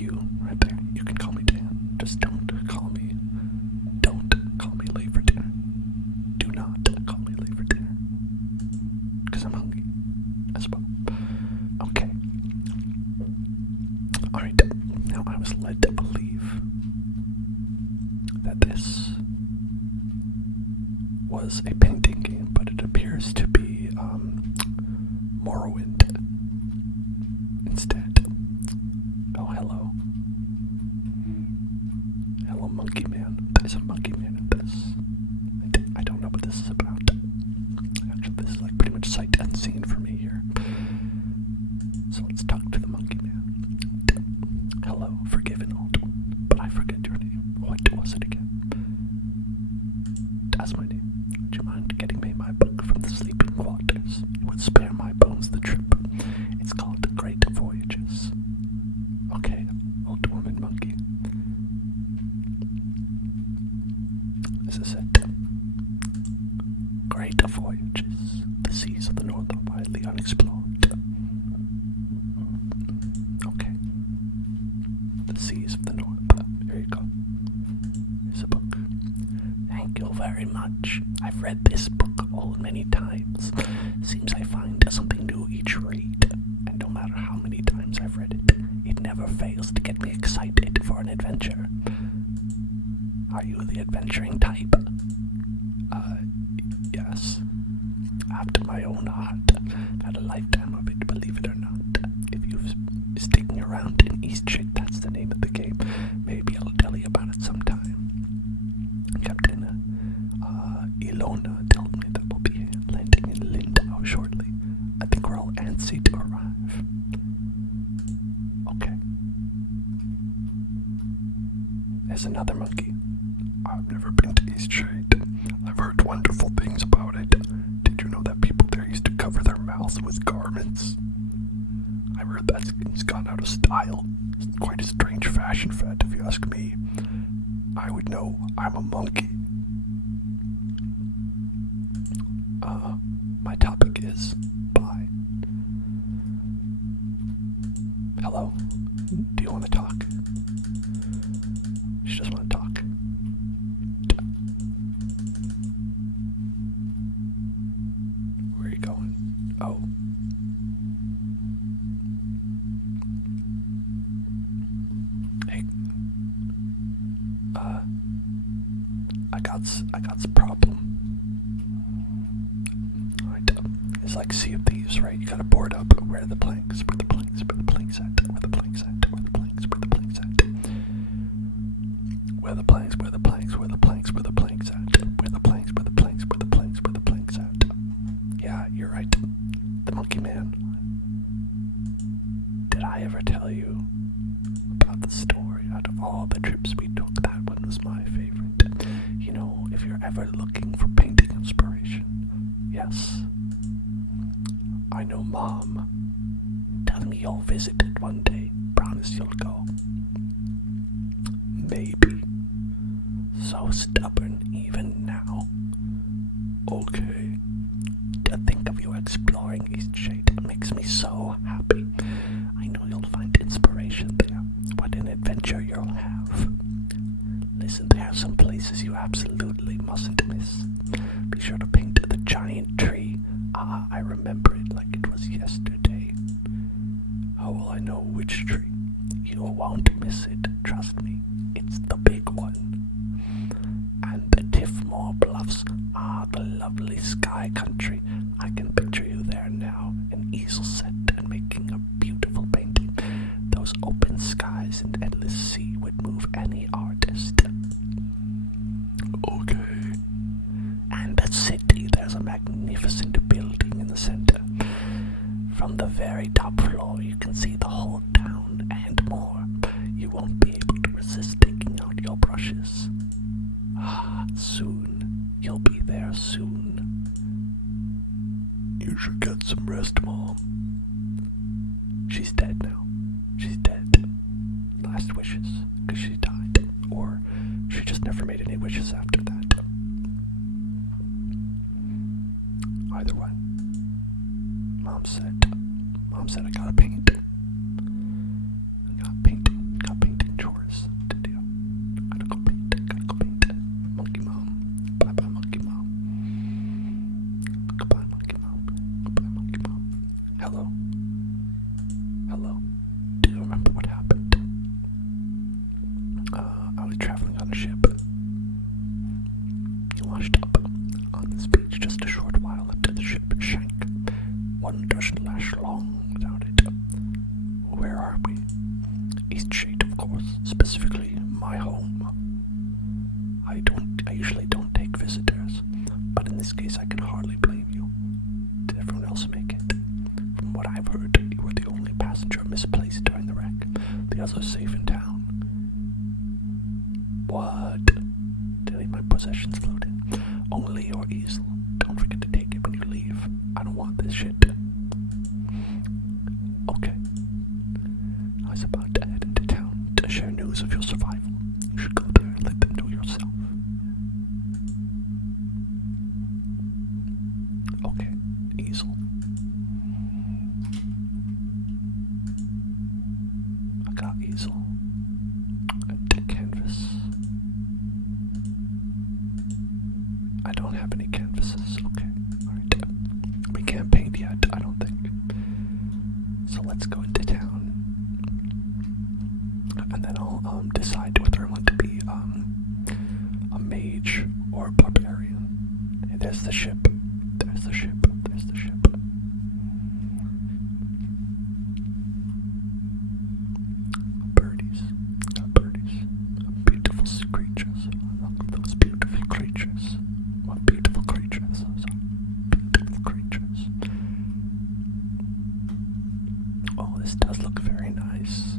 You, right there. You can call me Dan. Just don't call me late for dinner. Do not call me late for dinner. Because I'm hungry as well. Okay. Alright. Now I was led to believe that this was a painting game, but it appears to be Morrowind instead. Oh, hello. Hello, Monkey Man. There's a Monkey Man in this. I don't know what this is about. Actually, this is like pretty much sight unseen for me here. So let's talk to the Monkey Man. Hello, forgiven old one, but I forget your name. What was it again? That's my name. Would you mind getting me my book from the sleeping quarters? It would spare my bones the trip. It's called The Great Voyages. Okay, old woman monkey. This is it. Great Voyages. The seas of the north are widely unexplored. Okay. The seas of the north. Here you go. Here's a book. Thank you very much. I've read this book all many times. Seems I find something new each read. And no matter how many times I've read it, it never fails to get me excited for an adventure. Are you the adventuring type? Yes. After my own heart. Had a lifetime of it, believe it or not. If you've sticking around in Eastshade, that's the name of the game. Maybe I'll tell you about it sometime. Captain Ilona told me that we'll be landing in Lindau shortly. I think we're all antsy to arrive. Okay. There's another monkey. I've never been to Eastshade. I've heard wonderful things about it. Did you know that people there used to cover their mouths with garments? I've heard that's gone out of style. It's quite a strange fashion fad, if you ask me. I would know. I'm a monkey. My topic is bye. Hello? Do you want to talk? She doesn't want to talk. Where are you going? Oh. Hey. I got some problem. Alright, it's like Sea of Thieves, right? You gotta board up. Where are the planks? Where the planks? Where the planks at? Where the planks at? Where the planks? Where the planks at? Where the planks? Where the planks? Where the planks? Where the planks at? Where the planks? Where the planks? Where the planks? Where the planks at? Yeah, you're right. The Monkey Man. Did I ever tell you about the story? Out of all the trips we took, that one was my favorite. You know, if you're ever looking for painting inspiration, yes, I know Mom. Tell me you'll visit it one day. Promise you'll go. Maybe. So stubborn even now. Okay. To think of you exploring Eastshade makes me so happy. I know you'll find inspiration there. What an adventure you'll have. Listen, there are some places you absolutely mustn't miss. Be sure to paint the giant tree. Ah, I remember it like it was yesterday. How will I know which tree? You won't miss it, trust me. It's the big one. And the Tiffmore Bluffs are the lovely sky country. I can picture you there now, an easel set and making a beautiful painting. Those open skies and endless sea would move any artist. Okay. And the city, there's a magnificent building in the center. From the very top floor, you can see the whole town and more. You won't be able to resist taking out your brushes. Ah, soon. You'll be there soon. You should get some rest, Mom. She's dead now. She's dead. Last wishes, because she died. Or she just never made any wishes after that. Either way. Mom said I gotta paint. I gotta paint in town. What? To leave my possessions floating. Only your easel. Don't forget to take it when you leave. I don't want this shit. Okay. I was about to head into town to share news of your survival. You should go there and let them know yourself. Okay, easel. I got easel. And canvas. I don't have any canvases. Okay, alright. We can't paint yet, I don't think. So let's go into town. And then I'll decide whether I want to be a mage or a barbarian. Hey, there's the ship. There's the ship. There's the ship. Birdies. Birdies. Beautiful creatures. Look at those beautiful creatures. What beautiful creatures. Beautiful creatures. Oh, this does look very nice.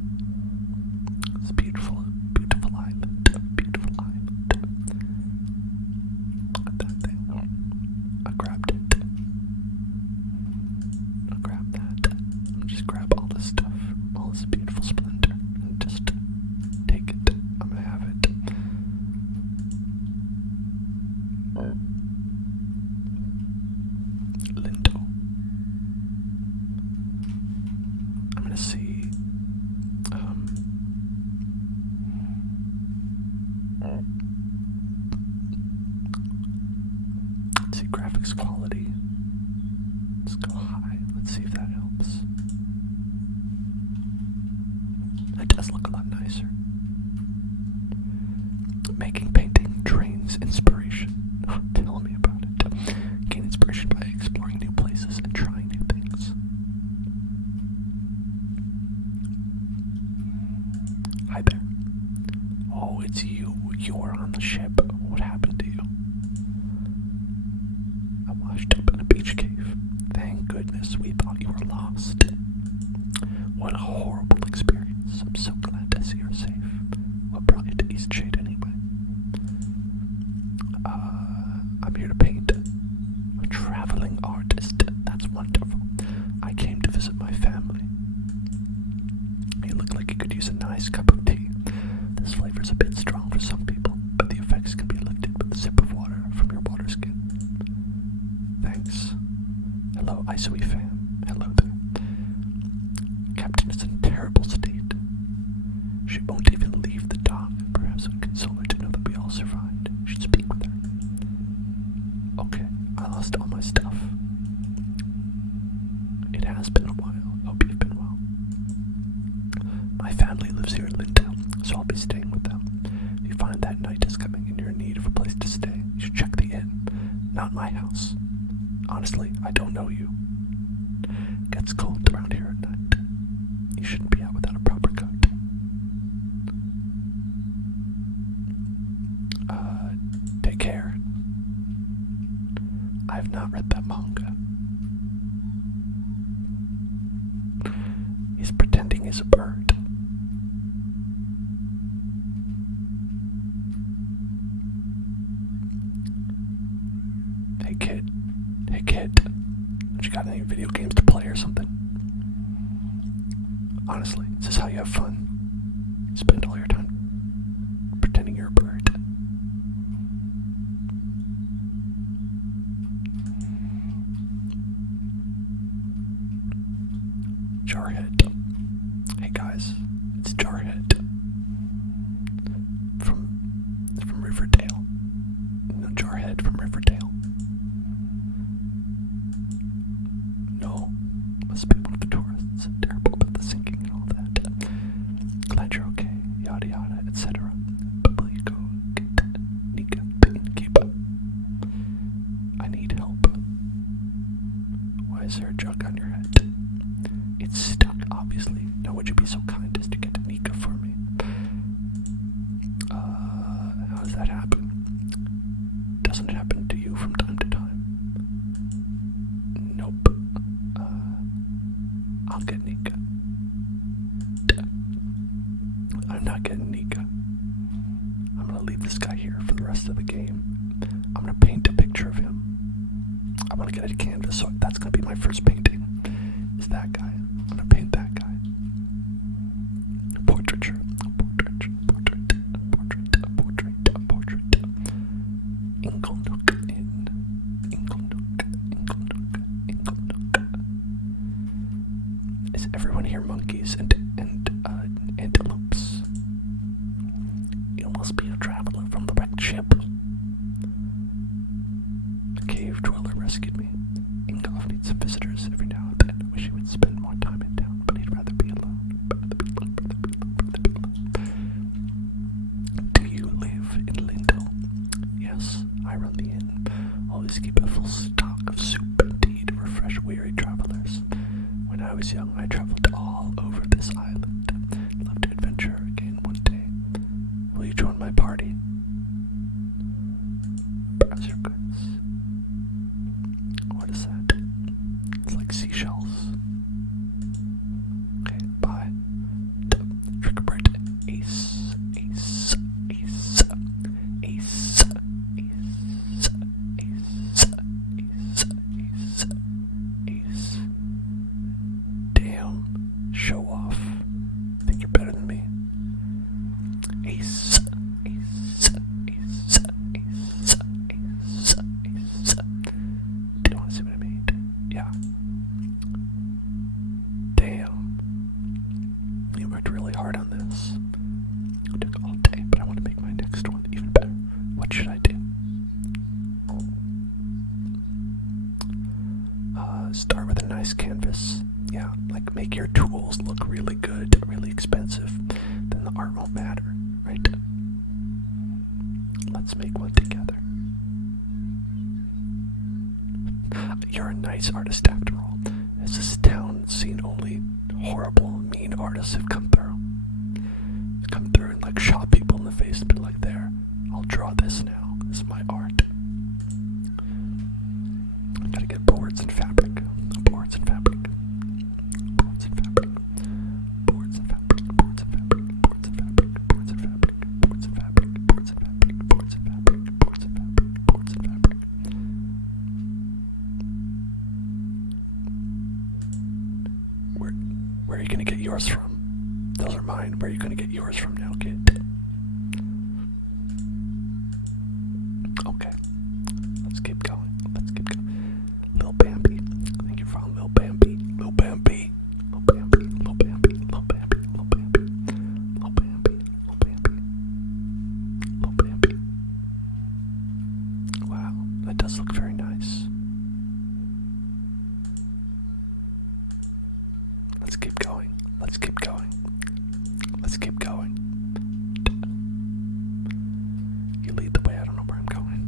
It's a beautiful, beautiful island. Beautiful island. That thing. I grabbed it. I'll grab that. I'll just grab all this stuff. All this beautiful splendor. And just take it. I'm gonna have it. Lindo. I'm gonna see. Let's see graphics quality. Let's go high. Let's see if that helps. That does look a lot nicer. Making painting drains inspiration. Tell me about it. Gain inspiration by exploring new places and trying new things. Hi there. Oh, it's you. You're on the ship. What happened to you? I washed up in a beach cave. Thank goodness we thought you were lost. What a horrible experience. I'm so glad to see you're safe. What brought you to Eastshade anyway? I'm here to paint. A traveling artist. That's wonderful. I came to visit my family. You look like you could use a nice cup of tea. This flavor's a bit strong for some people, but the effects can be lifted with a sip of water from your water skin. Thanks. Hello, Isoi fam. Hello there. Captain is in a terrible state. She won't even leave the dock. Perhaps we console her to know that we all survived. We should speak with her. Okay, I lost all my stuff. It has been a while. Hope you've been well. My family lives here in Lindell, so I'll be staying with them. If you find that night is coming and you're in need of a place to stay, you should check the inn. Not my house. Honestly, I don't know you. It gets cold around here at night. You shouldn't be out without a proper coat. Take care. I've not read that manga. He's pretending he's a bird. Hey kid. Hey kid. Don't you got any video games to play or something? Honestly, is this how you have fun? Spend all your time pretending you're a bird. Jarhead. Hey guys, it's Jarhead. From Riverdale. No, Jarhead from Riverdale. No, must be one of the tourists. Terrible about the sinking and all that. Glad you're okay. Yada I'm not getting Nika. I'm gonna leave this guy here for the rest of the game. I'm gonna paint a picture of him. I want to get a canvas, so that's gonna be my first painting. Is that guy? I'm gonna paint that guy. Portraiture. Portrait. Inglenook. Is everyone here monkeys and antelopes? You must be a traveler from the wrecked ship. The cave dweller rescued me. Ingolf needs some visitors every now and then. I wish he would spend more time in town, but he'd rather be alone. Do you live in Lindell? Yes, I run the inn. Always keep a full stock of soup and tea to refresh weary travelers. When I was young, I traveled all over this island. Love to adventure again one day. Will you join my party? Browse your goods. What is that? It's like seashells. Okay, bye. Trick bird. Ace. Damn. Show off. Think you're better than me. Ace. Do you want to see what I made? Yeah. Damn. You worked really hard on this. It took all day, but I want to make my next one even better. What should I do? Start with a nice canvas. Yeah, like make your tools look really good, really expensive. Then the art won't matter, right? Let's make one together. You're a nice artist after all. Has this town seen only horrible, mean artists have come through? Come through and like shot people in the face and be like, there, I'll draw this now. This is my art. I gotta get boards and fabric. Boards and fabric. Boards and fabric. Boards and fabric. Boards and fabric. Boards and fabric. Boards and fabric. Boards and fabric. Boards and fabric. Boards and fabric. Boards and fabric. Boards and fabric. Where are you gonna get yours from? Those are mine. Where are you gonna get yours from now, kid? Okay. Let's keep going. Lil Bambi. I think you're from Lil Bambi. Lil Bambi. Lil Bambi. Lil Bambi. Lil Bambi. Lil Bambi. Lil Bambi. Lil Bambi. Lil Bambi. Wow, that does look very nice. Let's keep going. Let's keep going. Let's keep going. You lead the way. I don't know where I'm going.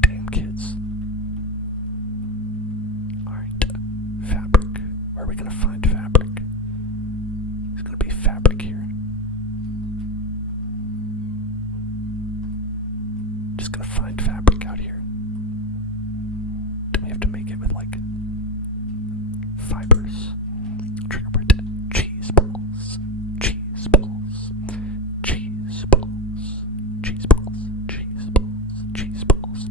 Damn kids. Alright. Fabric. Where are we gonna find fabric? There's gonna be fabric here. Just gonna find fabric out here. Do we have to make it with like fibers? Trigger print. Cheese balls. Cheese balls. Cheese balls. Cheese balls. Cheese balls. Cheese balls.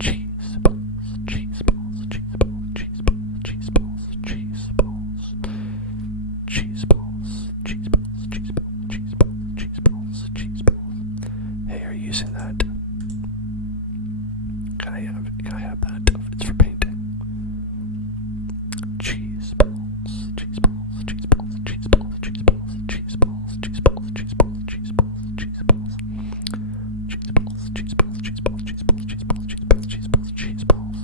Cheese balls. Cheese balls. Cheese balls. Cheese balls. Cheese balls. Cheese balls. Cheese balls. Cheese balls. Cheese balls. Cheese balls. Cheese balls. Cheese balls. Hey, are you using that? Can I have that? It's for painting. Cheese balls. Cheese balls. Cheese balls. Cheese balls. Cheese balls. Cheese balls. Cheese balls. Cheese balls. Cheese balls. Cheese balls. Cheese balls. Cheese balls. Cheese balls. Cheese balls. Cheese balls. Cheese balls. Cheese balls. Cheese balls.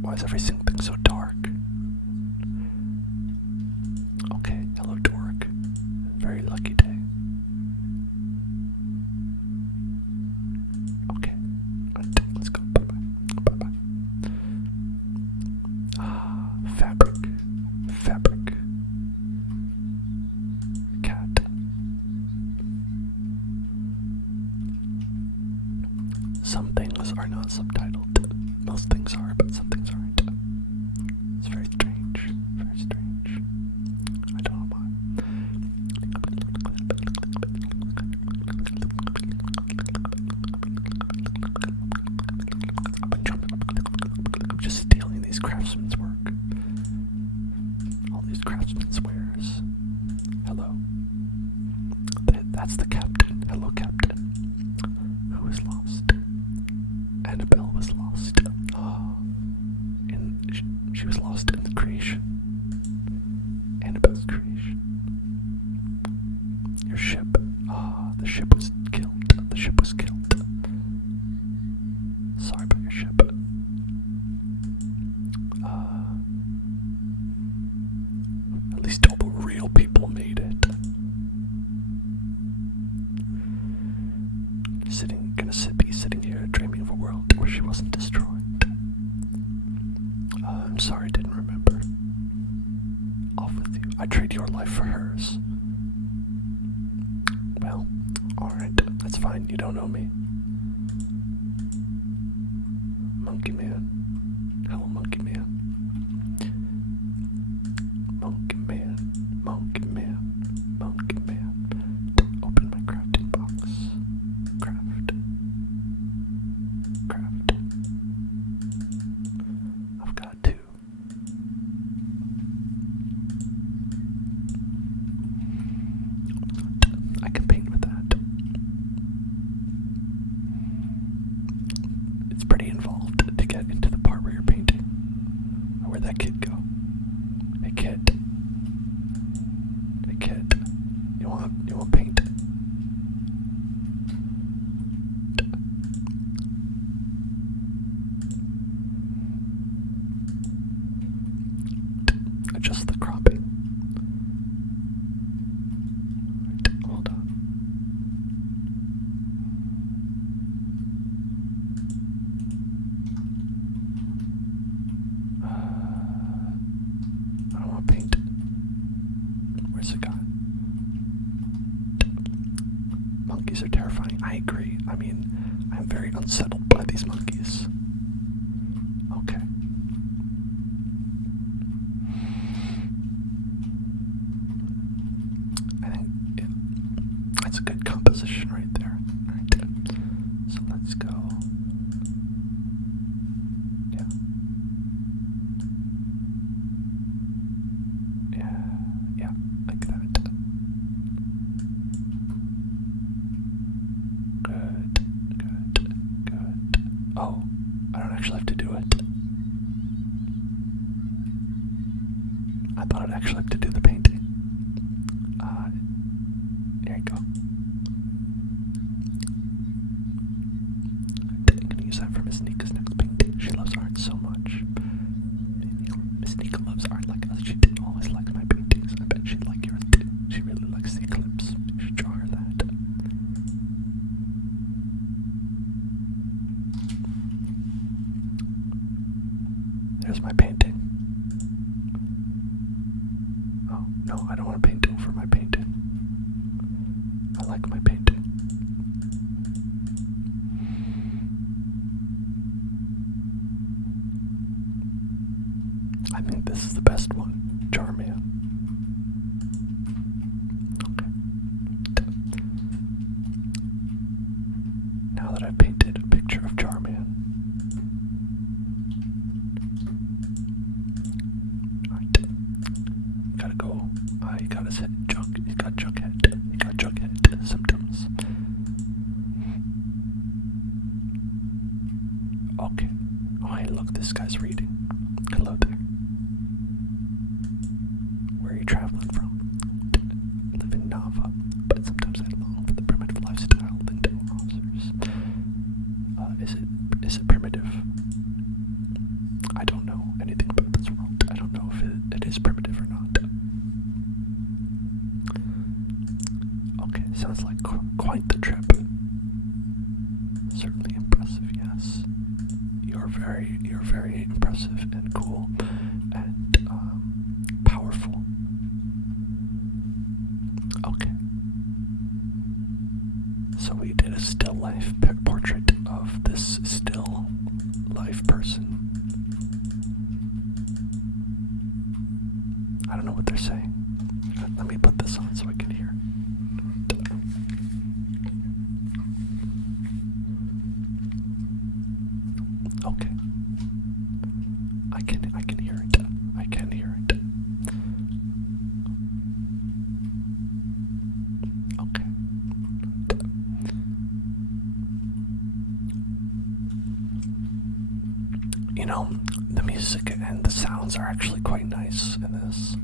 Why is everything so dark? Okay, hello dork. Very lucky day. Okay, let's go. Bye-bye. Fabric. Fabric. Cat. Some things are not subtitled. Most things are, but some stealing these craftsmen's work. All these craftsmen's wares. Hello. That's the captain. Hello, captain. Who was lost? Annabelle was lost. Oh. She was lost in the creation. Annabelle's creation. Your ship. Ah, the ship was killed. The ship was killed. Sorry about your ship. At least all the real people made it. Be sitting here dreaming of a world where she wasn't destroyed. I'm sorry I didn't remember. Off with you. I trade your life for hers. Well, alright, that's fine. You don't know me. Monkey Man. Hello, Monkey Man. Monkey Man. Monkey Man. Monkey Man. Open my crafting box. Craft. I've got two. I can paint with that. It's pretty involved to get into the part where you're painting. Where'd that kid go? Hey kid. Hey kid. You want paint? Adjust the cropping. Right, hold on. I don't want to paint. Where's it gone? Monkeys are terrifying. I agree. I mean, I'm very unsettled by these monkeys. Okay. I think that's a good composition right there. Right. So let's go. Yeah. Yeah, like that. Good. Oh, I don't actually have to do it. I thought I'd actually have to do the painting. There you go. I'm gonna use that for Miss Nika's next painting. She loves art so much. Miss Nika loves art like us. She didn't always like my paintings. I bet she'd like yours too. She really likes the eclipse. You should draw her that. There's my painting. Oh, no, I don't want a painting for my painting. I like my painting. I think this is the best one. Jarman. Okay. Now that I've painted a picture of Jarman. Alright. Gotta go. He got his head jug. He got Jughead. He got Jughead symptoms. Okay. Oh, hey, look, this guy's reading. Hello there. Where are you traveling from? Live in Nava, but sometimes I long for the primitive lifestyle linked to officers. Is it primitive? I don't know anything about this world. I don't know if it is primitive or not. Okay, sounds like quite the trip. Certainly impressive, yes. You're very impressive and cool and powerful. Okay. So we did a still life portrait of this still life person. I don't know what they're saying. Let me put this on so I can hear. Okay. I can hear it. I can hear it. Okay. You know, the music and the sounds are actually quite nice in this.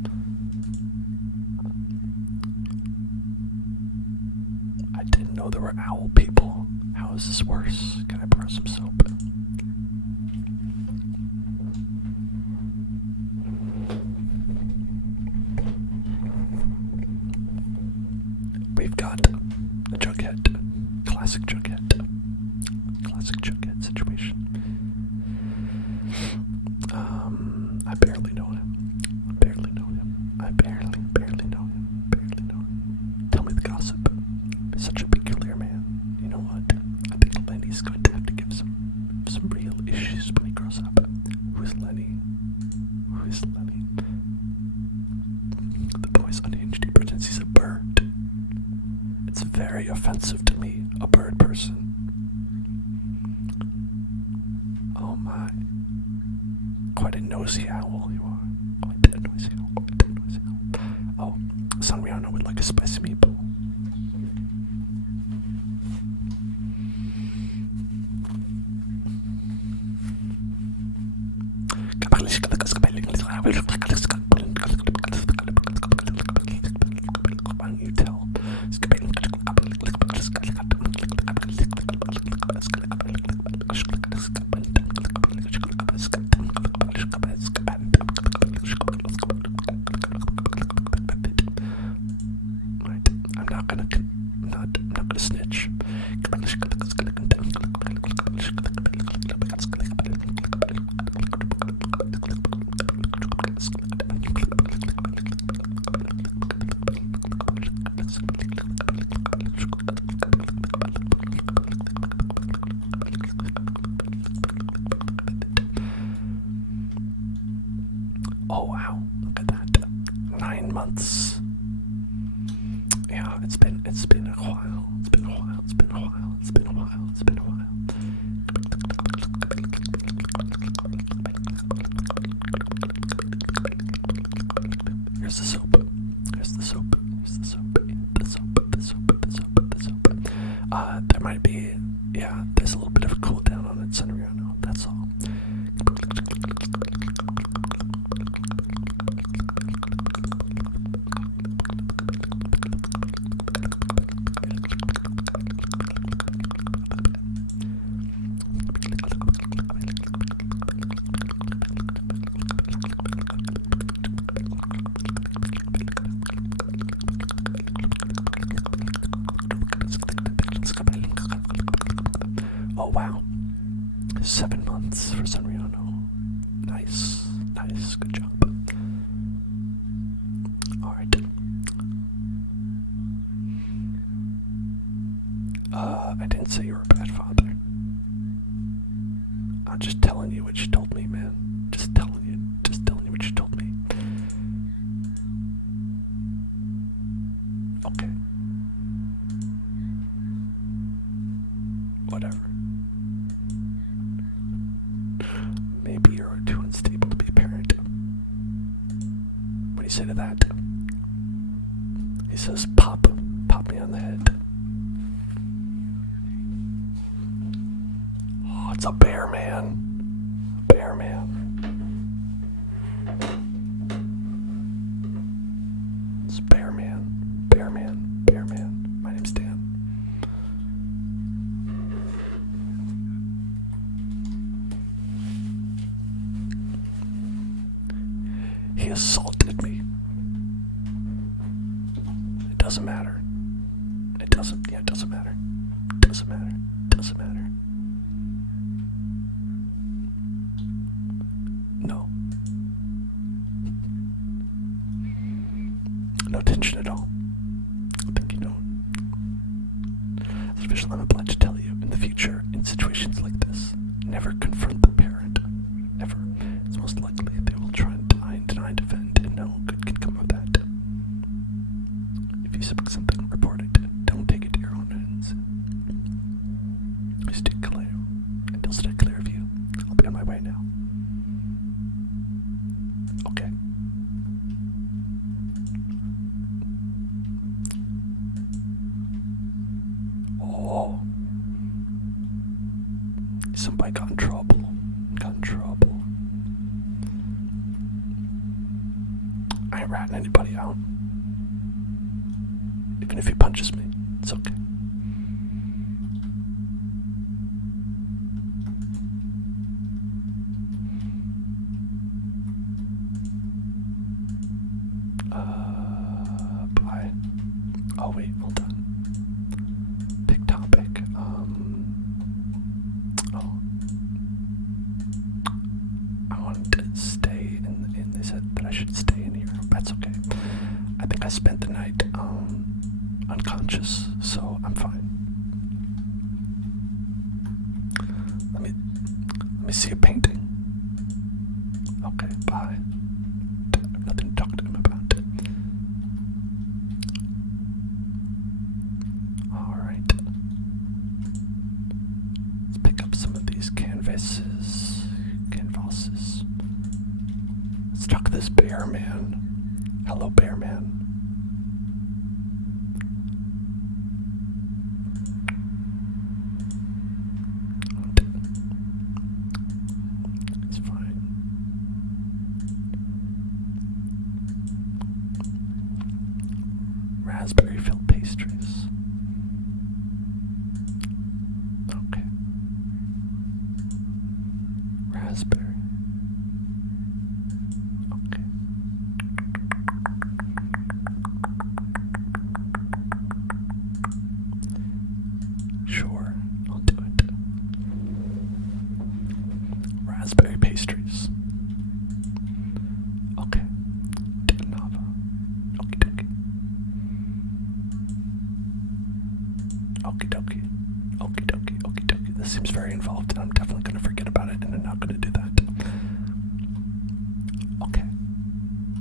I didn't know there were owl people. How is this worse? Can I borrow some soap? We've got a Jughead. Classic Jughead. Classic Jughead situation. I barely know him. I barely know him. I barely know him. Barely know him. Tell me the gossip. He's such a peculiar man. You know what? I think Lenny's going to have to give some real issues when he grows up. Who is Lenny? Who is Lenny? The boy's unhinged. He pretends he's a bird. It's very offensive to me, a bird person. Oh my. Quite a nosy owl you are. Quite a noisy owl. Quite a noisy owl. Oh, Sanriano would like a spicy meatball. Why don't you tell? I'm not gonna snitch. Oh wow, look at that. 9 months. Yeah, it's been a while. It's been a while. It's been a while. It's been a while. It's been a while. Here's the soap. Here's the soap. Here's the soap. The soap. The soap. The soap. The soap. There might be, yeah, there's a little bit of a cool down on it, Sanriano. That's all. Oh wow, 7 months for Sanriano. Nice, nice, good job. Alright. I didn't say you were a bad father. I'm just telling you what you told me, man. Just telling you what you told me. Okay. Whatever. Maybe you're too unstable to be a parent. What do you say to that? He says, pop me on the head. Oh, it's a bear man. A bear man. It's bear man. Bear man. Bear man. My name's Dan. He assaulted me. It doesn't matter. It doesn't matter. It doesn't matter. It doesn't matter. No. No tension at all. I think you know. As official, I'm obliged to tell you, in the future, in situations like this, never confront the parent. Ever. It's most likely they will try and deny, defend, and no good can come of that. If you suspect something, report it. Don't take it to your own hands. Stay clear. Until stay clear of you. I'll be on my way now. ratting anybody out. Even if he punches me, it's okay. Bye. Oh wait, hold on. Pick topic. Oh. I wanted to stay in they said that I should stay in here. That's okay. I think I spent the night unconscious, so I'm fine. Let me see a painting. Okay, bye. I have nothing to talk to him about. Alright. Let's pick up some of these canvases. Let's talk to this bear man. Hello, bear man. It's fine. Raspberry filled pastries. Okay. Raspberry. Okay. Sure, I'll do it. Raspberry pastries. Okay. Nava. Okie dokie. Okie dokie. Okie dokie. Okie dokie. This seems very involved, and I'm definitely going to forget about it, and I'm not going to do that. Okay.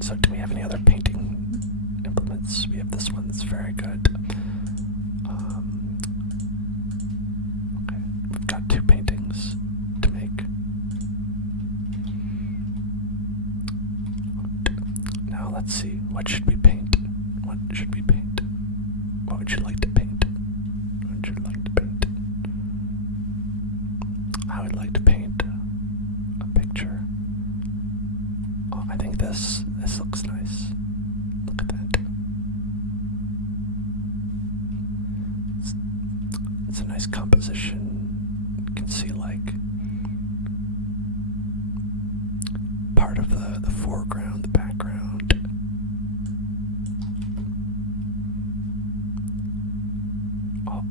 So, do we have any other painting implements? We have this one that's very good. Okay. We've got 2 paintings to make. Now, let's see. What should we paint? What should we paint? What would you like to paint? What would you like to paint? I would like to paint a picture. Oh, I think this looks nice. Look at that. It's a nice composition. You can see like part of the foreground, the background. Oh,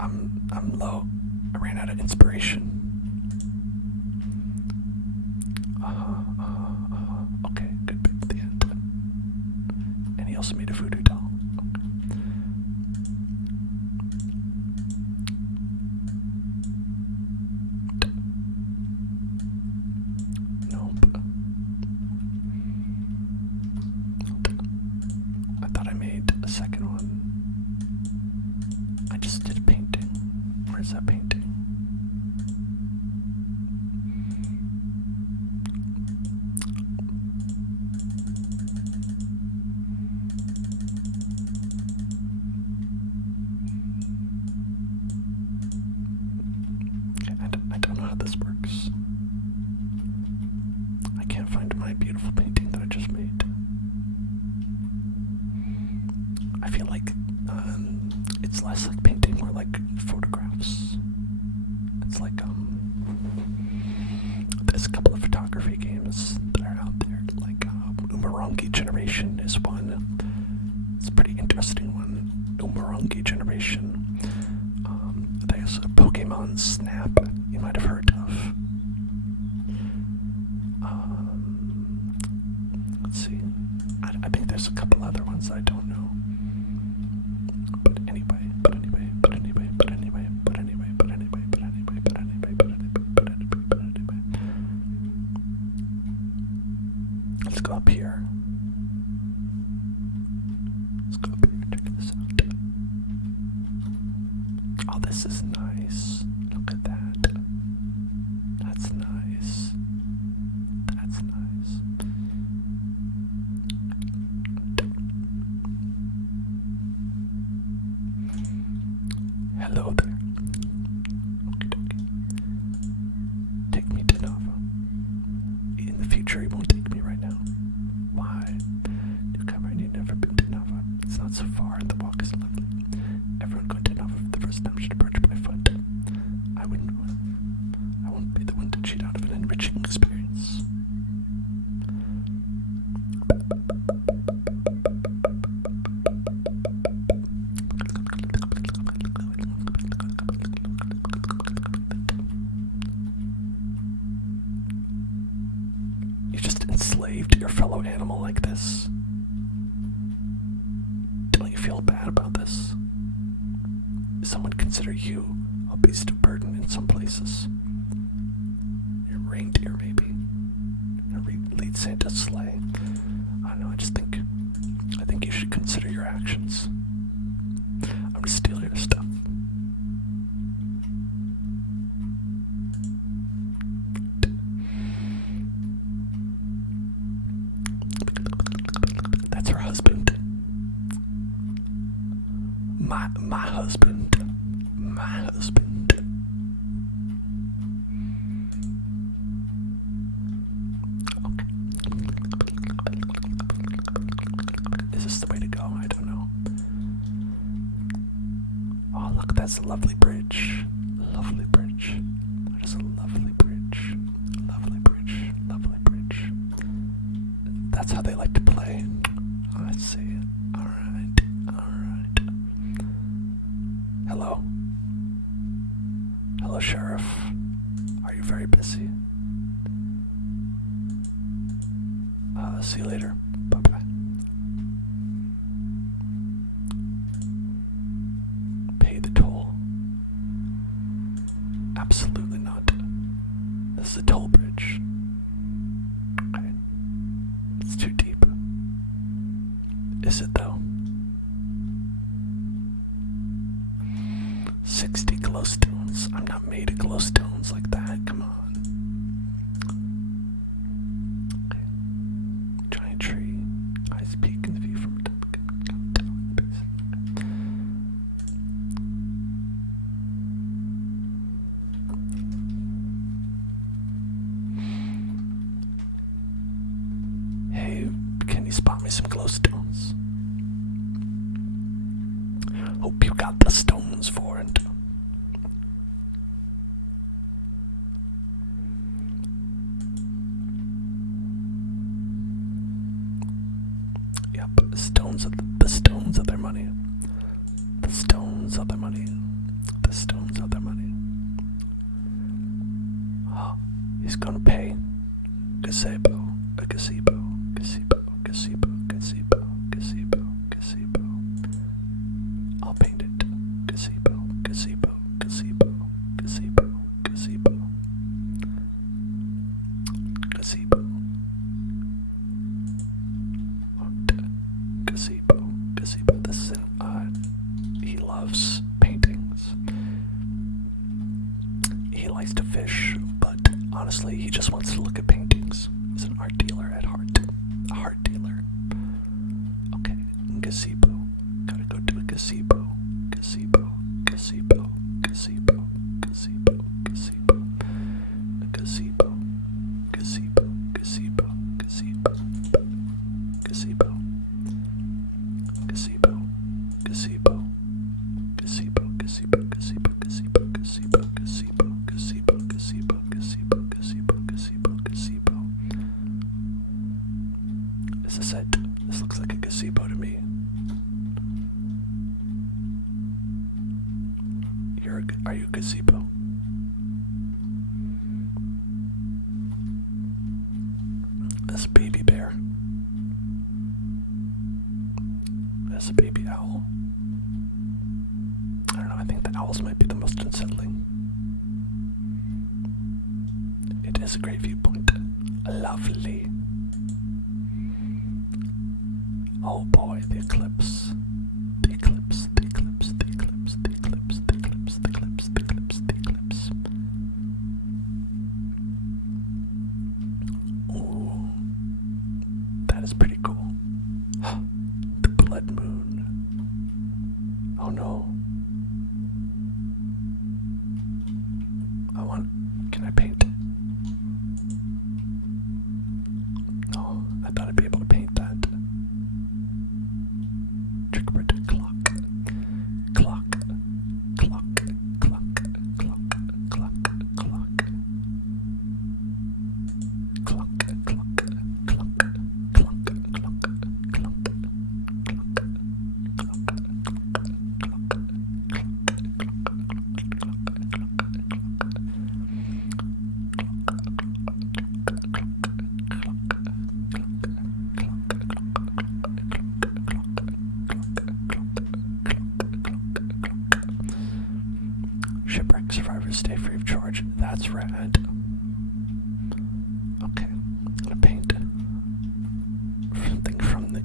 I'm low. I ran out of inspiration. Okay, good bit at the end. And he also made a voodoo doll. Okay. Nope. I thought I made a second one. I just did a painting. Where's that painting? I don't know how this works. I can't find my beautiful painting that I just made. I feel like it's less like painting, more like photographs. It's like there's a couple of photography games that are out there, like Umurangi Generation is one. It's a pretty interesting one. Umurangi Generation. There's a Pokemon Snap you might have heard of. Let's see. I think there's a couple other ones I don't know. But anyway. Let's go up here. Check this out. Oh, this is nice. Look at that. That's nice. That's nice. Hello there. Okie dokie. Take me to Nava. In the future, he won't take me right now. Why? enslaved your fellow animal like this? Don't you feel bad about this? Someone consider you a beast of burden in some places. Your reindeer, maybe. Lead Santa's sleigh. I don't know, I think you should consider your actions. I'm gonna steal your stuff. That's her husband. My husband. My husband. Okay. Is this the way to go? I don't know. Oh, look, that's a lovely bridge. Lovely bridge. That is a lovely bridge. Lovely bridge. Lovely bridge. That's how they like to play. I see. Alright. Alright. Hello. Hello, Sheriff. Are you very busy? See you later. Bye-bye. Pay the toll. Absolutely not. This is a toll bridge. Okay. It's too deep. Is it though? 60 glowstones. I'm not made of glowstones like that. Come on. Okay. Giant tree. Nice peak in the view from down the base. Hey, can you spot me some glowstones? Hope you got the stones for it. Yep, the stones of their money. The stones of their money. The stones of their money. Oh, he's gonna pay. Gazebo, a gazebo, gazebo, gazebo, gazebo, gazebo, gazebo. I'll paint it. Gazebo, gazebo, gazebo, gazebo, gazebo, gazebo. Gazebo, gazebo. This is he loves paintings. He likes to fish, but honestly, he just wants to look at paintings. He's an art dealer at heart. A heart dealer. Okay, gazebo. Gotta go to a gazebo. Gazebo, gazebo, gazebo, gazebo, gazebo. A gazebo, gazebo, gazebo, gazebo, gazebo, gazebo, gazebo, gazebo, gazebo, gazebo, gazebo, gazebo, gazebo, gazebo, gazebo, gazebo, gazebo, gazebo, gazebo. Is this it? This looks like a gazebo to me. Are you a gazebo? That's a baby bear. That's a baby owl. I don't know, I think the owls might be the most unsettling. It is a great viewpoint. Lovely. Oh boy, the eclipse. The eclipse, the eclipse, the eclipse, the eclipse, the eclipse, the eclipse, the eclipse, the eclipse. Ooh. That is pretty cool. The blood moon. Oh no. Can I paint? No, I thought I'd be able to paint that. Trick clock. Clock. Clock. Clock. Clock. Clock. Clock. Clock. Clock. Clock. Clock. Clock.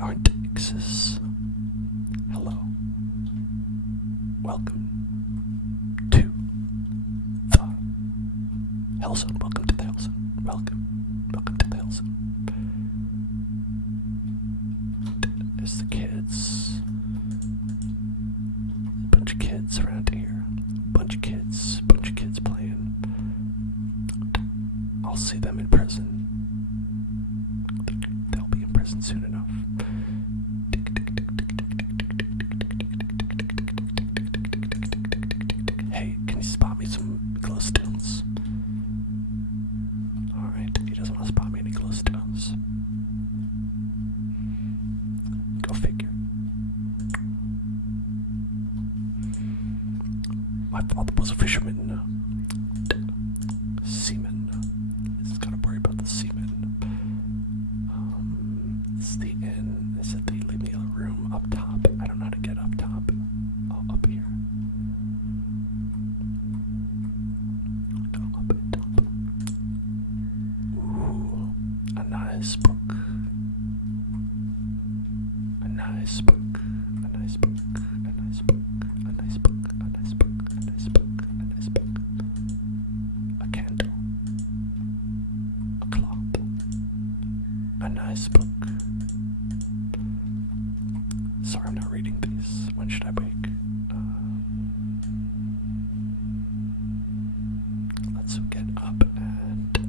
aren't exists. Hello. Welcome to the Hell Zone. Welcome to the Hell Zone. Welcome to the Hell Zone. There's the kids. Bunch of kids around here. Bunch of kids playing. I'll see them in prison. They'll be in prison soon enough. Hey, can you spot me some glowstones? Alright, he doesn't want to spot me any glowstones. Go figure. My father was a fisherman. Seaman. He's gotta worry about the seaman. This is the inn. They said they'd leave me a room up top. I don't know how to get up top. Oh, up here. Go up and top. Ooh, a nice book. A nice book. A nice book. A nice book. A nice book. A nice book. A nice book. A nice book. A candle. A cloth. A nice book. Sorry, I'm not reading these. When should I wake? Let's get up at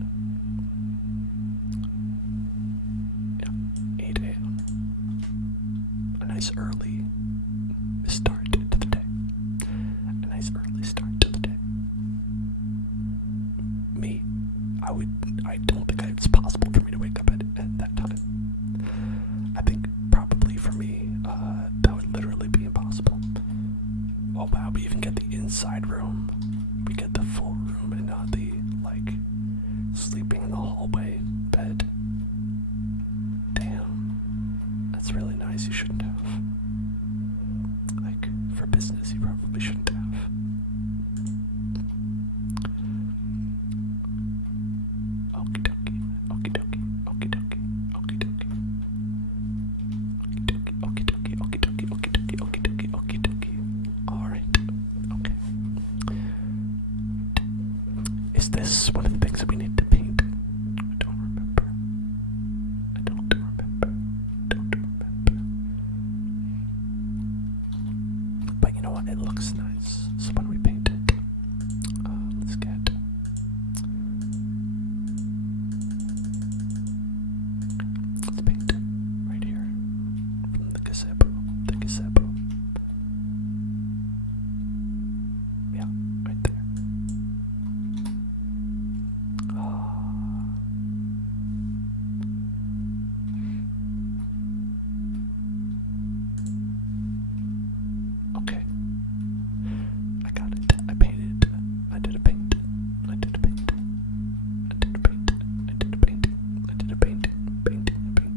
8 a.m. A nice early start to the day. A nice early start to the day. Me, I don't think it's possible for me to wake up at that time. I think probably for me, that would literally be impossible. Oh wow, we even get the inside room. We get the full room and not the, like, sleeping in the hallway bed. Damn. That's really nice. You shouldn't have. Like, for business, you probably shouldn't have. Okie dokie, okie dokie, okie dokie, okie dokie. Okie dokie, okie dokie, okie dokie, okie dokie, okie dokie. Alright, okay. Is this one of the things that we need to paint? I don't remember. I don't remember. But you know what? It looks nice. So when we paint it, let's get. Let's paint it right here from the gazebo. The gazebo. Yeah, right there. Okay. I got it. I painted. I did a paint. I did a paint. I did a paint. I did a paint. I did a paint. Painting.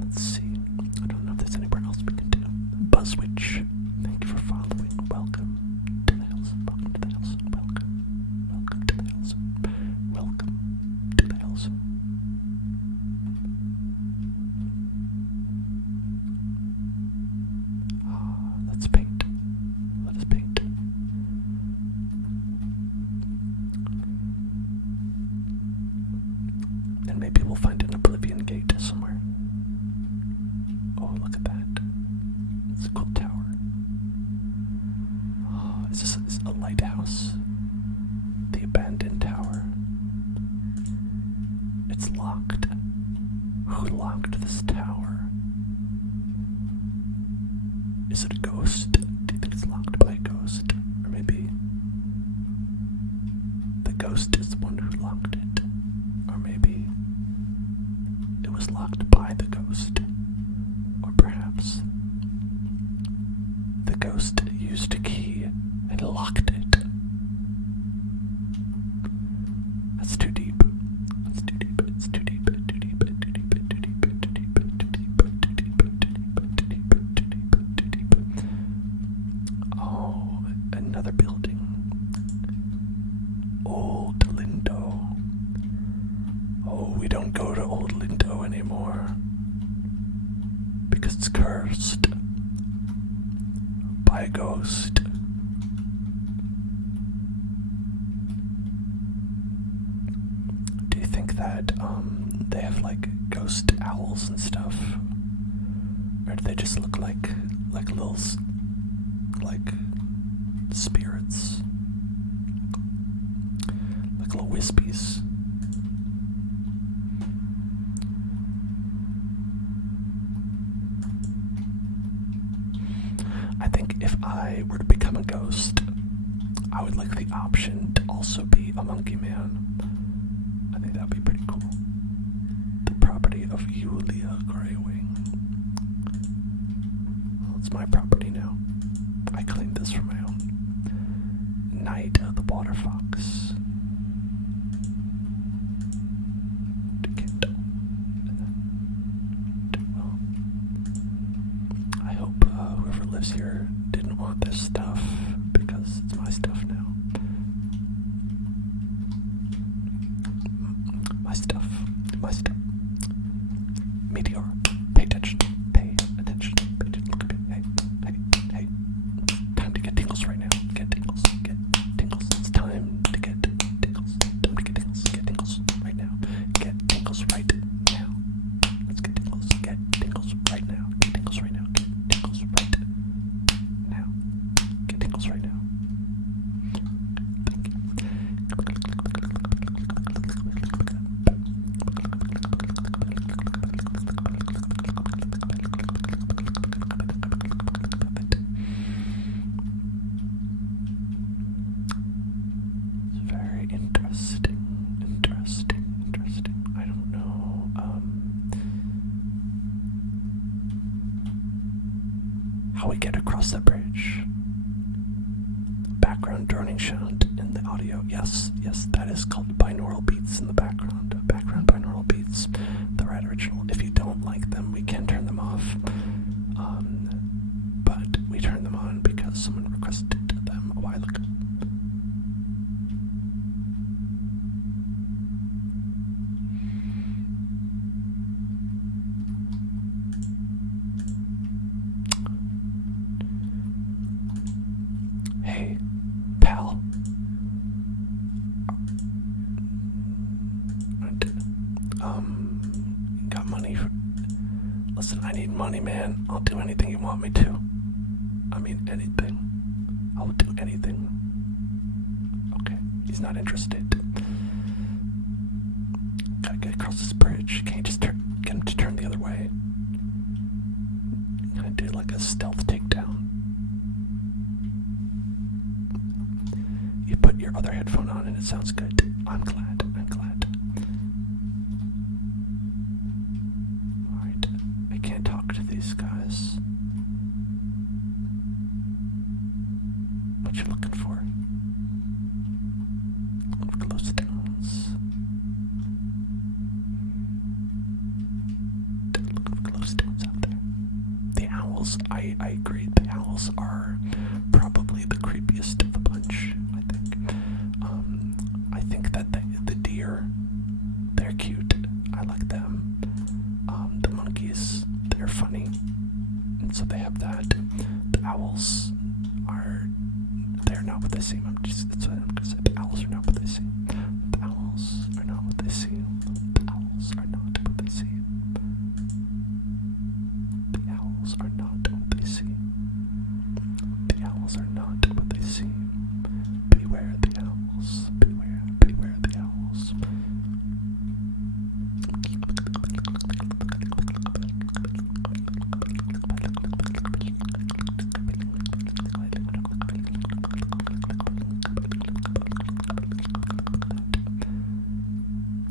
Let's see. I don't know if there's anywhere else we can do. Buzzwitch. Thank you for following. Welcome to the hills. Welcome to the hills. Welcome. Welcome to the hills. Welcome to the hills. Let's paint. Let us paint. And maybe we'll find an Oblivion gate somewhere. Oh, look at that. It's a cool tower. Oh, is this a lighthouse? The abandoned tower. It's locked. Who locked this tower? Is it a ghost? Do you think it's locked by a ghost? Or maybe the ghost is the one who locked it? Or maybe it was locked by the ghost? Or perhaps the ghost used a key and locked it? That's too deep. That's too deep. It's too deep. Too deep. Too deep. Too deep. Too deep. Too deep. Too deep. Too deep. Too deep. Too deep. Oh, another building. Old Lindo. Oh, we don't go to Old It's cursed by a ghost. Do you think that they have like ghost owls and stuff, or do they just look like little like spirits, like little wispies? I think if I were to become a ghost, I would like the option to also be a monkey man. I think that'd be pretty cool. The property of Yulia Greywing. Well, it's my property now. I claim this for my own. Night of the Water Fox. The Kindle. Well, I hope whoever lives here didn't want this stuff, because it's my stuff now. My stuff. My stuff. Meteor. Pay attention. Pay attention. Pay attention. Look at me. Hey. Hey. Hey. Time to get tingles right now. Get tingles. Get tingles. It's time to get tingles. Time to get tingles. Get tingles right now. Get tingles right now. Let's get tingles. Get tingles right now. Get tingles right now. Get tingles right now. Get tingles right now. Thank you. It's very interesting. I don't know. How we get across that bridge. Background droning sound in the audio. Yes, that is called binaural beats in the background. Background binaural beats. They're right original. If you don't like them, we can turn them off. But we turn them on because someone requested them a while ago. Hey, pal. Got money for... Listen, I need money, man. I'll do anything you want me to. I mean, anything. I will do anything. Okay, he's not interested. Gotta get across this bridge. Can't you just get him to turn the other way? Gonna do like a stealth takedown. You put your other headphone on and it sounds good. I'm glad. Alright, I can't talk to these guys. What you looking for? Glowstones. Looking for glowstones out there. The owls, I agree. The owls are probably the creepiest of the bunch, I think. I think that the deer, they're cute. I like them. The monkeys, they're funny. And so they have that. The owls they're not what they seem. That's what I'm gonna say. The owls are not what they seem. The owls are not what they seem. The owls are not what they seem. The owls are not what they seem. The owls are not what they seem. Beware the owls. Beware the owls.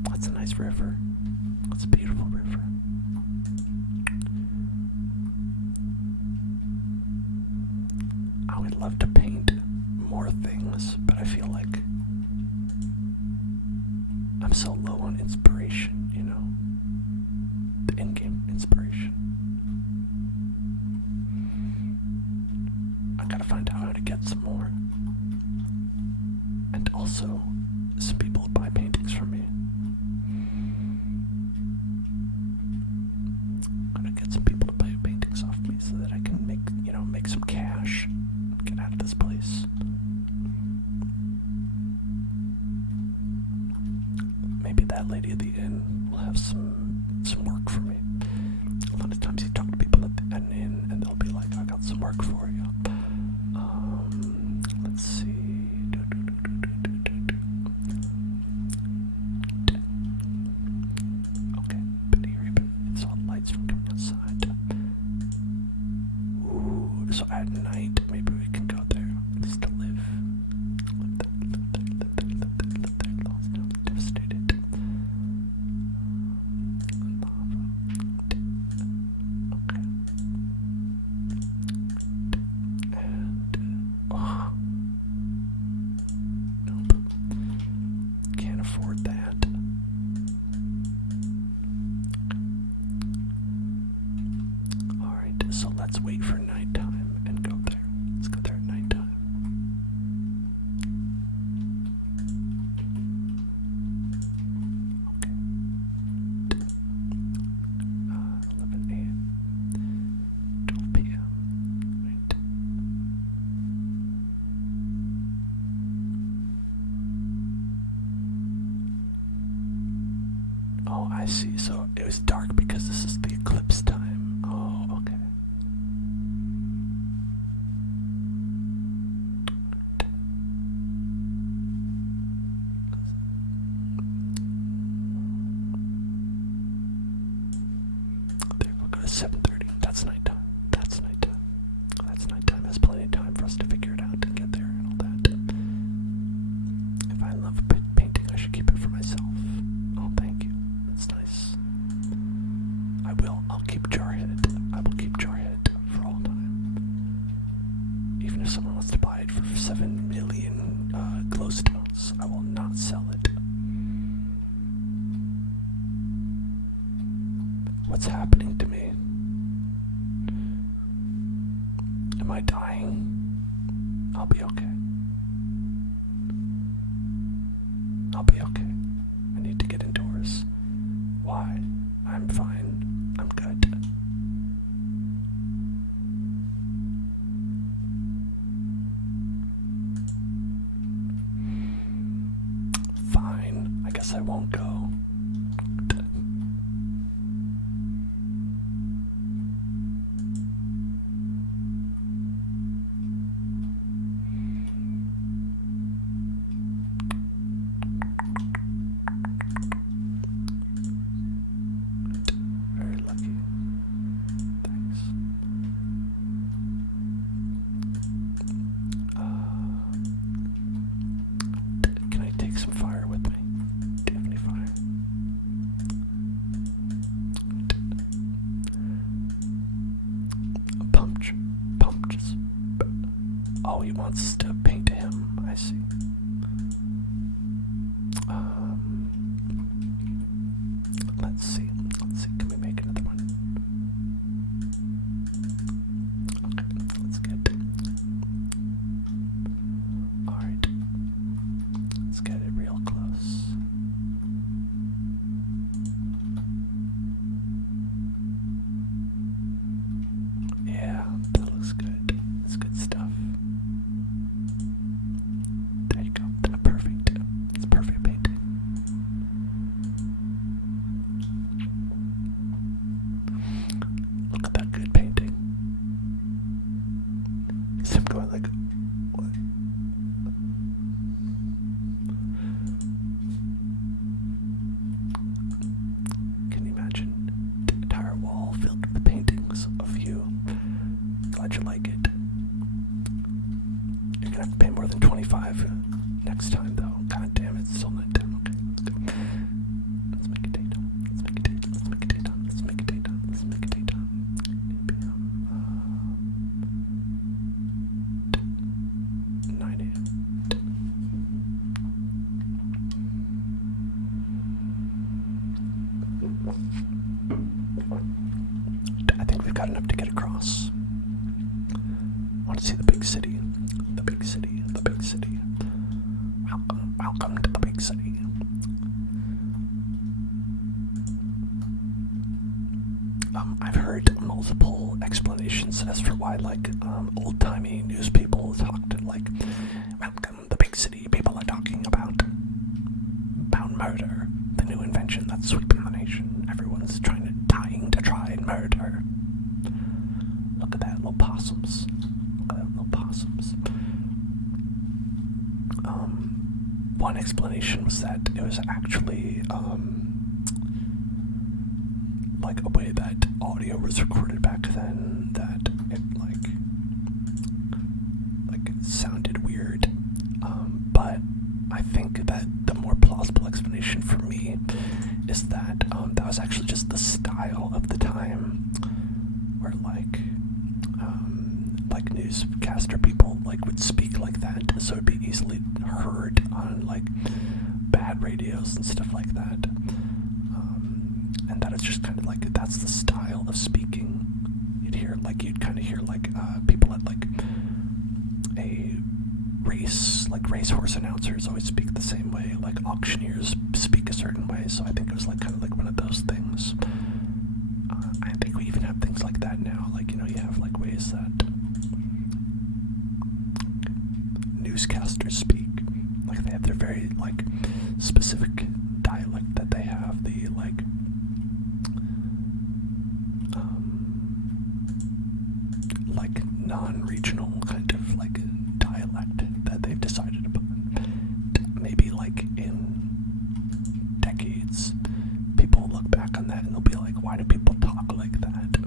That's a nice river. That's a beautiful river. I would love to paint more things, but I feel like I'm so low on inspiration, you know? The in-game inspiration. I gotta find out how to get some more. And also, some people buy paintings from me. Gotta get some people to buy paintings off at the inn will have some work for me. A lot of times you talk to people at an inn and they'll be like, I got some work for you. Let's see. Okay, but here it's all lights from coming outside. Ooh, so at night maybe we can go there just to live. Live there, lost now, devastated. Okay. And nope. Can't afford that. Alright, so let's wait for nighttime and go there. Let's go there at nighttime. Okay. 11 a.m. 12 p.m. Right. Oh, I see. So it was dark because this is the eclipse time. Oh, okay. There, we'll go to 7:30. That's nighttime. That's nighttime. That's nighttime. There's plenty of time for us to figure it out and get there and all that. If I love painting, I should keep it for myself. Oh, thank you. That's nice. I will. I'll keep Jarhead. I will keep Jarhead for all time. Even if someone wants to buy it for 7 million glowstones, I will not sell it. What's happening to me? Am I dying? I'll be okay. I'll be okay. I need to get indoors. Why? I'm fine. I'm good. Fine. I guess I won't go. Very lucky. Thanks. Can I take some fire with me? Do you have any fire? Pumped. Oh, he wants us to paint him. I see. Let's see. Can we make another one? Okay, let's get. Alright. Let's get it real close. Yeah, that looks good. That's good stuff. There you go. Perfect. It's perfect painting. Look at that good painting. See him going like, what? Can you imagine the entire wall filled with paintings of you? Glad you like it. You're gonna have to pay more than 25 next time though. God damn it, it's still nighttime. Okay, let's go. Let's make a daytime. Let's make a daytime. Let's make a daytime. Let's make a daytime. Let's make a daytime. 8 p.m. 9 a.m. I think we've got enough to get across. I want to see the big city. The big city. The big city. Welcome to the big city. I've heard multiple explanations as for why, like, old-timey news people talked like, welcome to the big city. People are talking about murder, the new invention, One explanation was that it was actually like a way that audio was recorded back then, that it like sounded weird. But I think that the more plausible explanation for me is that that was actually just the style of the time, where newscaster people would speak like that, so it'd be easily heard on bad radios and stuff like that. And that is just kind of that's the style of speaking. You'd kind of hear people at a racehorse announcers always speak the same way, auctioneers speak a certain way. So I think it was kind of one of those things. I think we even have things like that now. You have ways that newscasters speak. They have their very specific dialect that they have. The non-regional kind of dialect that they've decided upon. Maybe in decades, people will look back on that and they'll be like, why do people talk like that?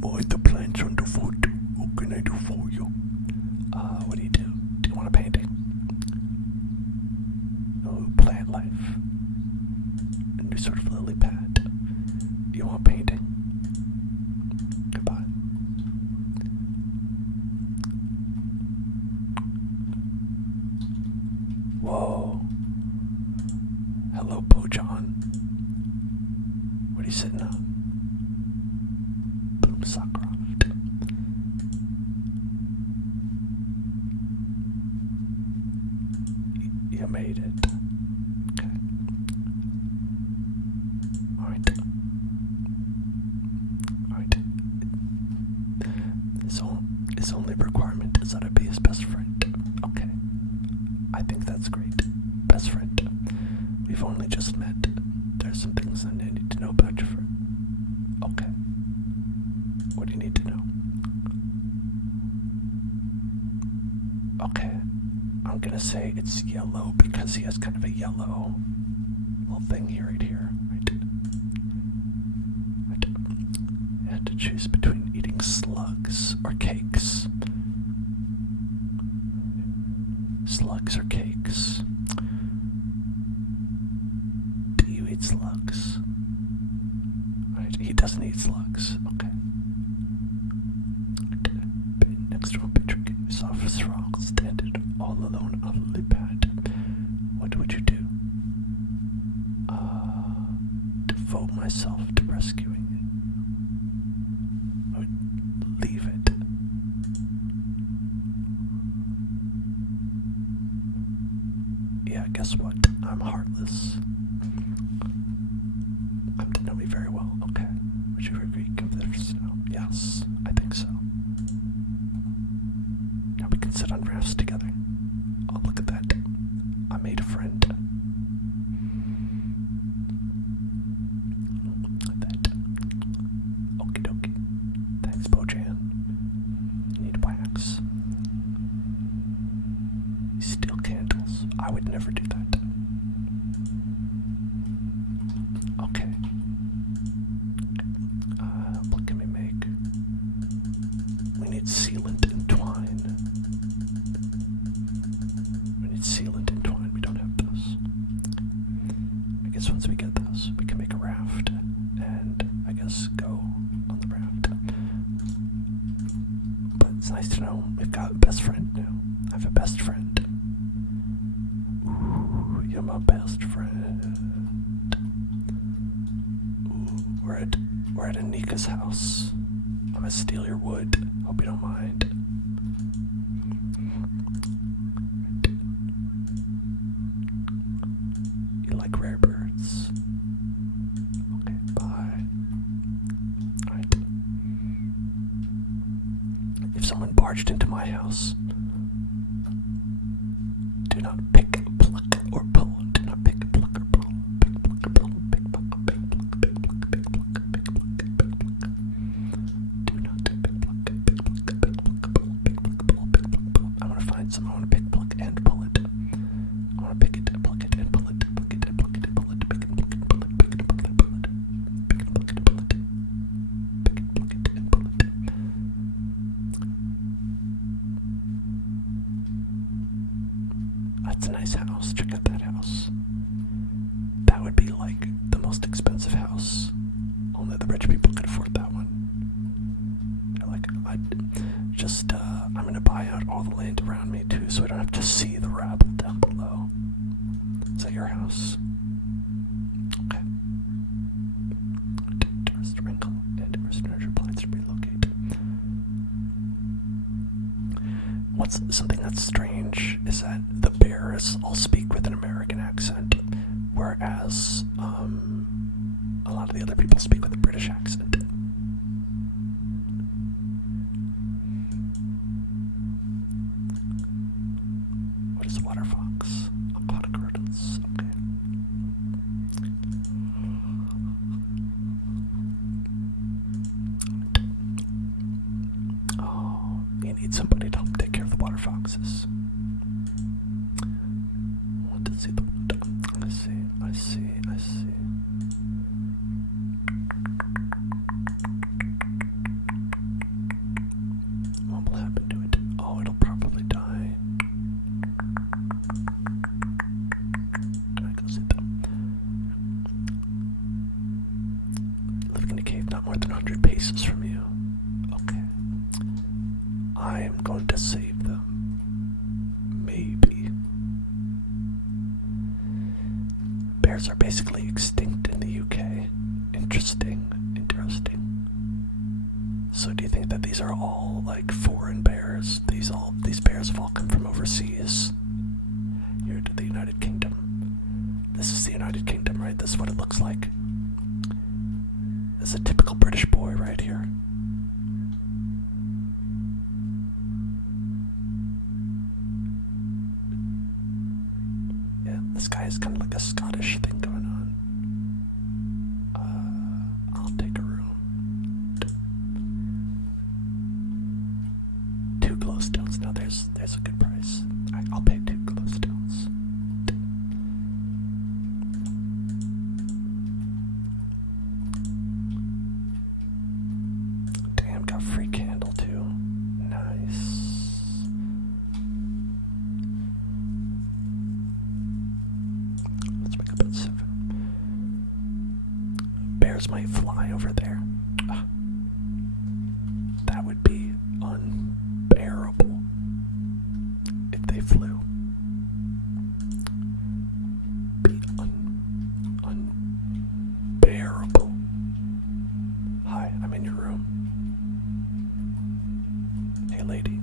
Boy, the plant's underfoot. What can I do for you? What do you do? Do you want a painting? Oh, plant life. A new sort of lily pad. You want painting? Goodbye. Whoa. Hello, Pojon. What are you sitting on? Boom, Sockcroft. You made it. Okay. Alright. His only requirement is that I be his best friend. Okay. I think that's great. Best friend. We've only just met. There's some things I need to know about your friend. Okay. What do you need to know? Okay. I'm gonna say it's yellow because he has kind of a yellow little thing here, right here. Right. I had to choose between eating slugs or cakes. Slugs or cakes? Do you eat slugs? Right, he doesn't eat slugs. Okay. Next to a picture, soft thrall, standing all alone on a lily pad. What would you do? Devote myself to rescuing it. I would leave it. Yeah, guess what? I'm heartless. Come to know me very well. Okay. Would you agree? Give this now? Yes, I think so. Now we can sit on rafts together. Oh, look at that. I made a friend. That. Okie dokie. Thanks, Bojan. Need wax. Steal candles. I would never do that. Okay. What can we make? We need sealant and twine. We don't have those. I guess once we get those, we can make a raft and I guess go on the raft. But it's nice to know we've got a best friend now. I have a best friend. Ooh, you're my best friend. Ooh, we're at Anika's house. I'm gonna steal your wood. Hope you don't mind. You like rare birds. Okay, bye. Alright. If someone barged into my house, do not pick, pluck, or pull. Do not pick, pluck, or pull. Pick, pluck, or pull. Pick, pluck, pick, pluck, pick, pluck, pick, pluck, pick, pluck, pick, pluck. Do not pick, pluck, pick, pluck, pick, pluck, pull, pick, pluck, pull, pick, pluck, pull. nice house. Check out that house. That would be like the most expensive house. Only the rich people could afford that one. They're like, I'm gonna buy out all the land around me too, so I don't have to see the rabble down below. Is that your house? Okay. Tourist wrinkle and mercenary applies to relocate. What's something that's strange is that the bears all speak with an American accent, whereas a lot of the other people speak with a British accent. What is a water fox? Aquatic rodents. Okay. Oh, you need somebody to help take care of the water foxes. Want to see the I see. What will happen to it? Oh, it'll probably die. Can I go see them? Living in a cave not more than 100 paces from you. Okay. I am going to save them. Maybe. Bears are basically extinct in the UK. Interesting. So do you think that these are all like foreign bears? These bears have all come from overseas. Here to the United Kingdom. This is the United Kingdom, right? This is what it looks like. This is a typical British boy right here. Yeah, this guy is kind of like a Scottish thing going on. I'll take a room. 2 glowstones. Now there's a good price. I'll pay 2 glowstones. Damn, got free candle too. Nice. Let's make up at 7. Bears might fly over there. That would be unbearable if they flew. Be unbearable. Hi, I'm in your room. Hey lady,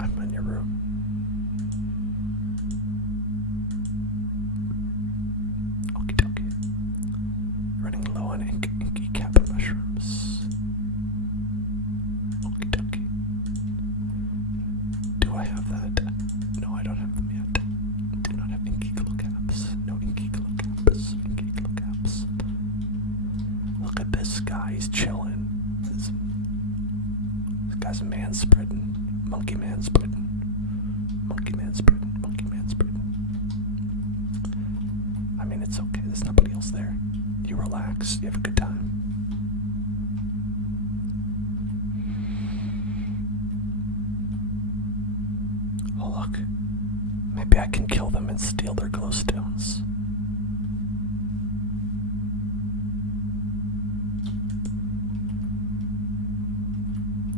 I'm in your room. Okie dokie. Running low on inky cap mushrooms. Okie dokie. Do I have that? No, I don't have them yet. Do not have inky glow caps. No inky glow caps. Inky glow caps. Look at this guy, he's chilling. This guy's a man spreading. Monkey man spreading. Monkey man spreading. Monkey man spreading. I mean, it's okay. There's nobody else there. You relax. You have a good time. Oh, look. Maybe I can kill them and steal their glowstones.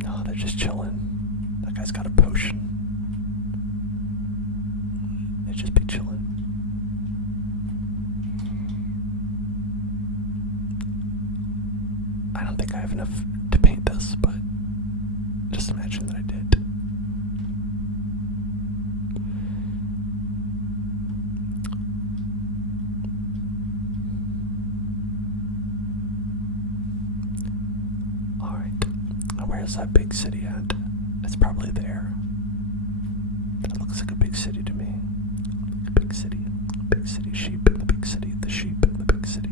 No, they're just chilling. That guy's got a potion. They just be chilling. I don't think I have enough to paint this, but just imagine that I did. Alright, now where's that big city at? It's probably there. That looks like a big city to me. A big city sheep in the big city, the sheep in the big city.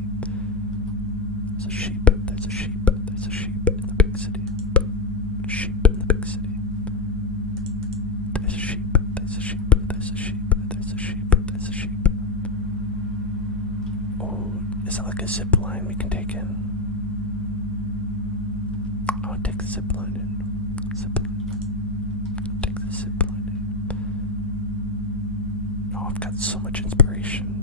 There's a sheep in the big city. Sheep in the big city. There's a sheep. Oh, is that like a zip line we can take in? I want to take the zip line in. Take the zip line in. Oh, I've got so much inspiration.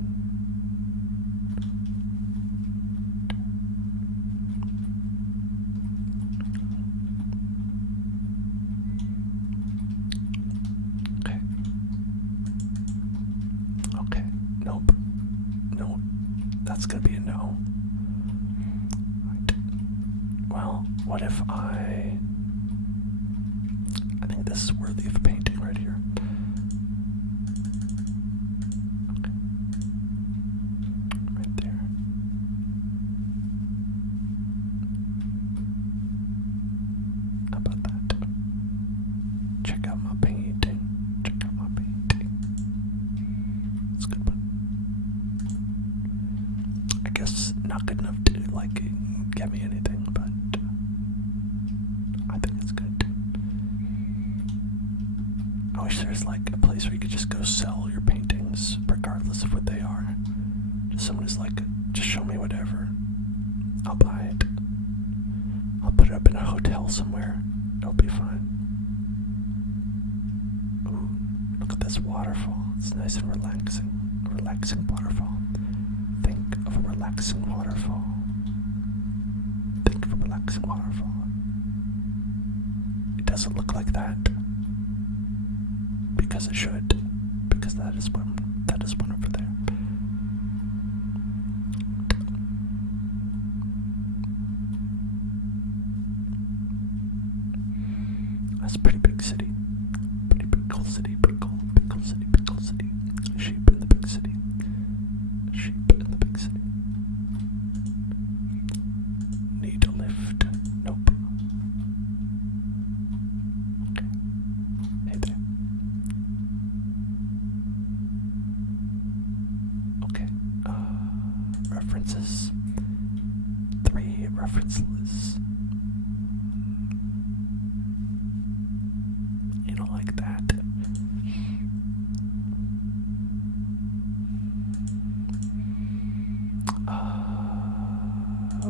Okay. Okay. Nope. No. That's gonna be a no. Right. Well, what if I think this is worthy of painting right here. Okay. Right there. How about that? Check out my painting. Check out my painting. It's a good one. I guess not good enough to like get me anything, but I think it's good. I wish there's like a place where you could just go sell your paintings regardless of what they are. Just someone is like, just show me whatever. I'll buy it. I'll put it up in a hotel somewhere. It'll be fine. Ooh, look at this waterfall. It's nice and relaxing. A relaxing waterfall. Think of a relaxing waterfall. Think of a relaxing waterfall. It doesn't look like that. Because it should. Because that is one over there. That's a pretty big city. Pretty big cool city. Big cool city. Big cool city. Sheep in the big city. Sheep in the big city. Need a lift. Nope. Okay. Hey there. Okay. References. 3 references. You don't like that.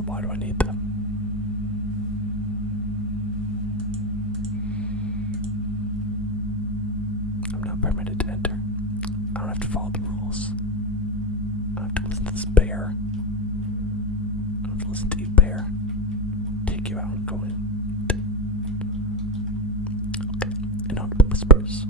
Why do I need them? I'm not permitted to enter. I don't have to follow the rules. I don't have to listen to this bear. I don't have to listen to you, bear. Take you out and go in. Okay. Inaudible whispers.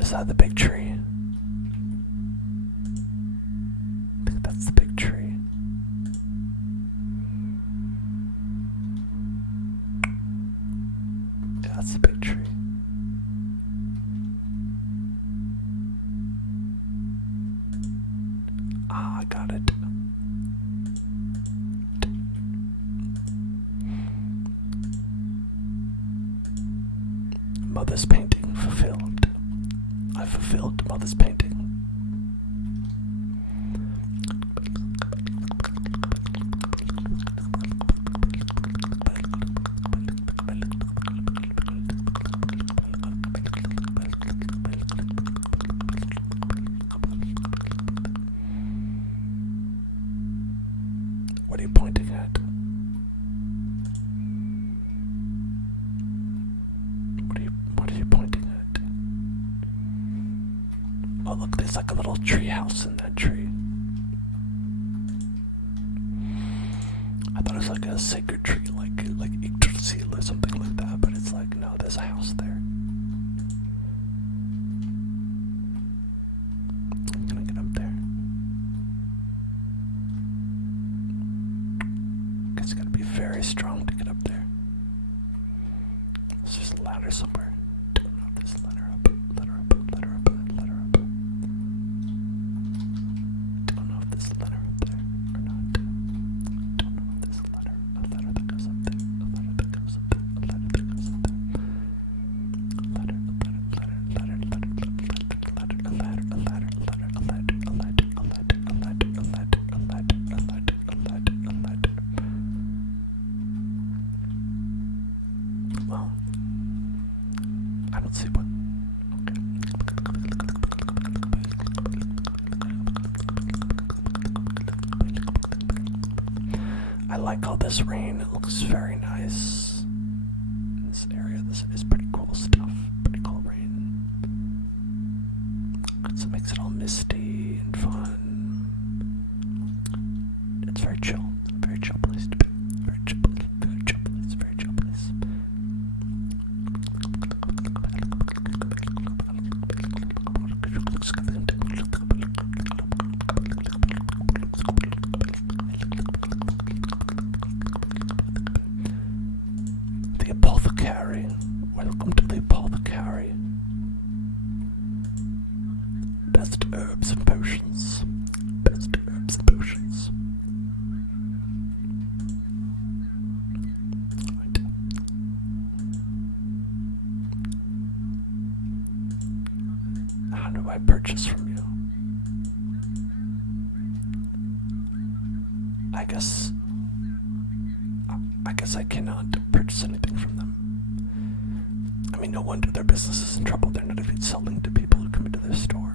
Is that the big tree? I think that's the big tree. Yeah, that's the big tree. got it. Mother's painting fulfilled. I fulfilled Mother's painting. What are you pointing at? What are you pointing at? Oh look, there's like a little tree house in that tree. I thought it was like a sacred tree, like Yggdrasil or something like that, but it's like, no, there's a house there. Can I get up there? Guess you gotta be very strong to get up there. There's just a ladder somewhere. Don't know if there's a ladder up. Ladder up. Don't know if there's a ladder up there or not. Don't know if there's a ladder that goes up there. A ladder that goes up there. A ladder that goes up there. Well, I don't see one. I like all this rain. It looks very nice. This area, this is pretty cool stuff. Pretty cool rain. So it makes it all misty and fun. It's very chill. Very chill place to be. Very chill place. Very chill place. Very chill place. The apothecary. Welcome to the apothecary. Best herbs and potions. Best herbs and potions. Right. How do I purchase from you? I guess I cannot purchase anything from them. I mean, no wonder their business is in trouble. They're not even selling to people who come into their store.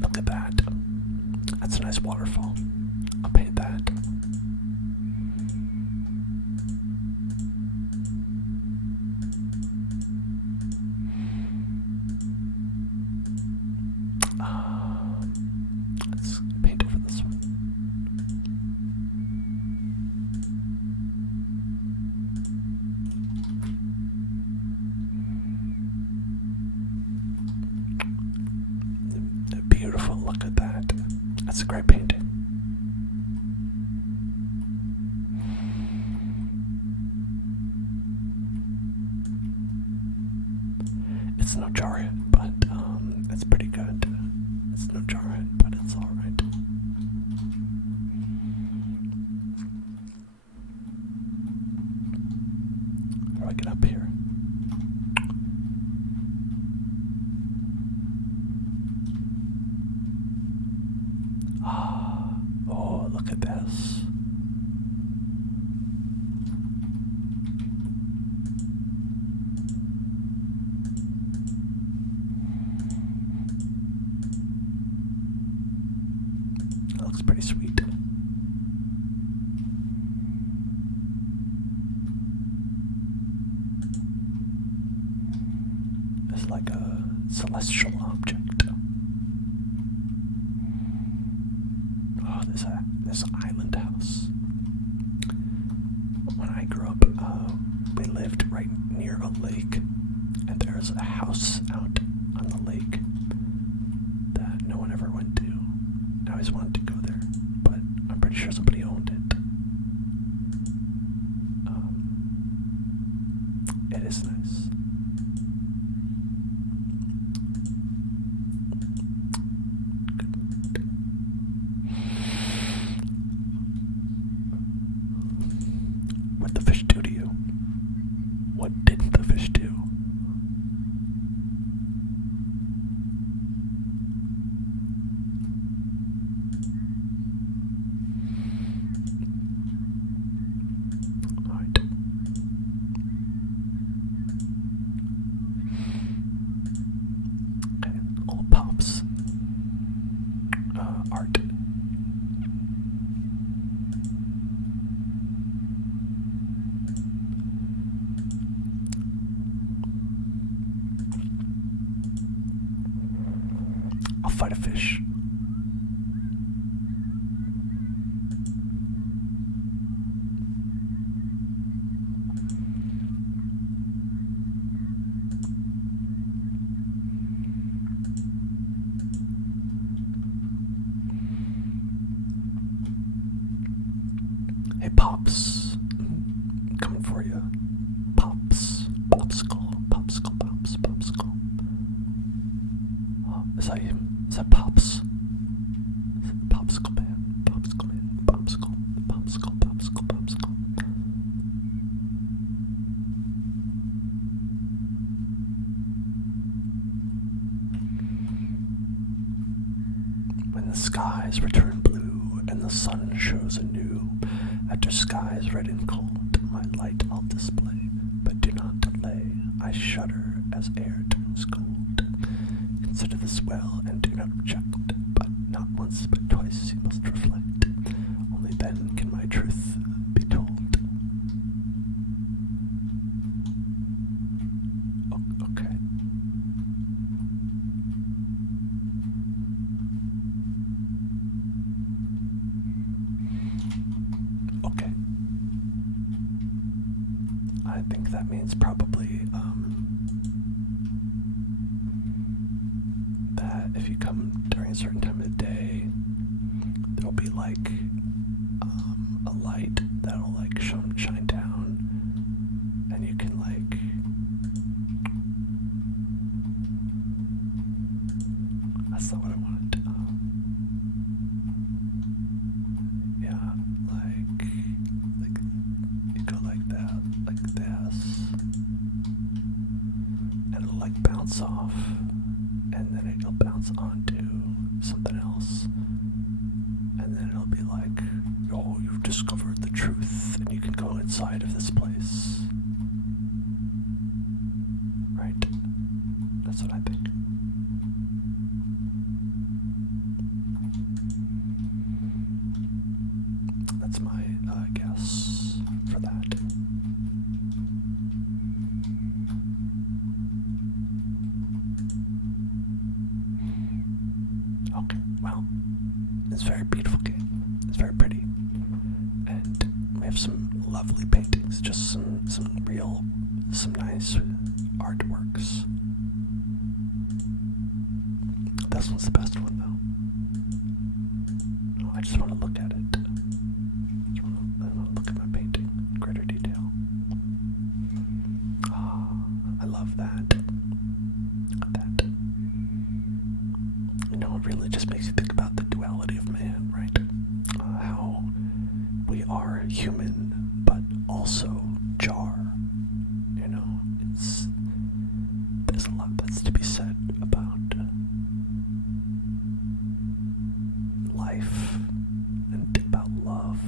Look at that. That's a nice waterfall. I'll paint that. Let's paint over this one. Beautiful, look at that. That's a great painting. It's no jarhead, but it's pretty good. It's no jarhead, but it's alright. How do I get up here? Oh, look at this. That looks pretty sweet. celestial object. Oh, this island house. When I grew up, we lived right near a lake, and there's a house out on the lake that no one ever went to. I always wanted to go there, but I'm pretty sure somebody owned it. It is nice. What the fish do to you? What did the fish do? Alright. Okay, all pops. Art. I'll fight a fish. Hey, Pops. Coming for you. Pops. Popsicle. Popsicle. Pops. Popsicle. Is that him? Is that Pops? Popsicle Man. Popsicle Man. Popsicle. Popsicle. Popsicle. Popsicle. When the skies return blue and the sun shows anew, after skies red and cold, my light I'll display. But do not delay, I shudder as air turns cold. Consider this well and do not reject, but not once but twice you must reflect. Only then can my truth be told. Okay. Okay. I think that means probably, that if you come during a certain time of the day, there'll be like, a light that'll like shine down, and you can like, that's not what I wanted. Yeah, like you go like that, like this, and it'll like bounce off, and then it'll bounce onto something else, and then it'll be like, oh, you've discovered the truth, and you can go inside of this place. Right? That's what I think. That's my guess for that. Okay, well, it's a very beautiful game. It's very pretty. And we have some lovely paintings, just some nice artworks. This one's the best one, though. Oh, I just want to look at it. I want to look at my painting in greater detail. Ah, I love that. That. You know, it really just makes you think about the duality of man, right? How we are human, but also jar. You know, there's a lot that's to be said about life and about love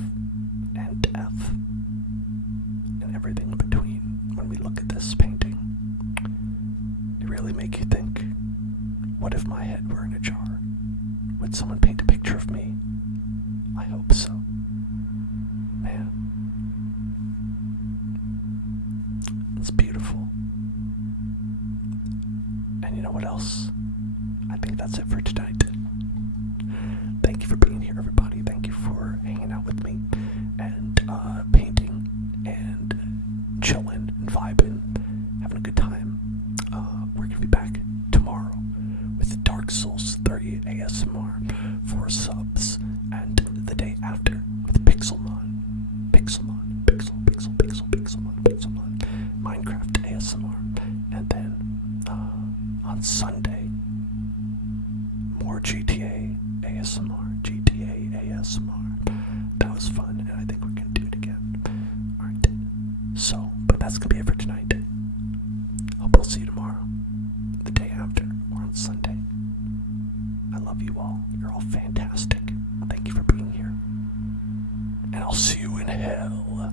and death and everything in between. When we look at this painting, it really makes you think, what if my head were in a jar? Would someone paint a picture of me? I hope so. Man. It's beautiful. And you know what else that's gonna be it for tonight. Hope I'll see you tomorrow, the day after, or on Sunday. I love you all. You're all fantastic. Thank you for being here. And I'll see you in hell.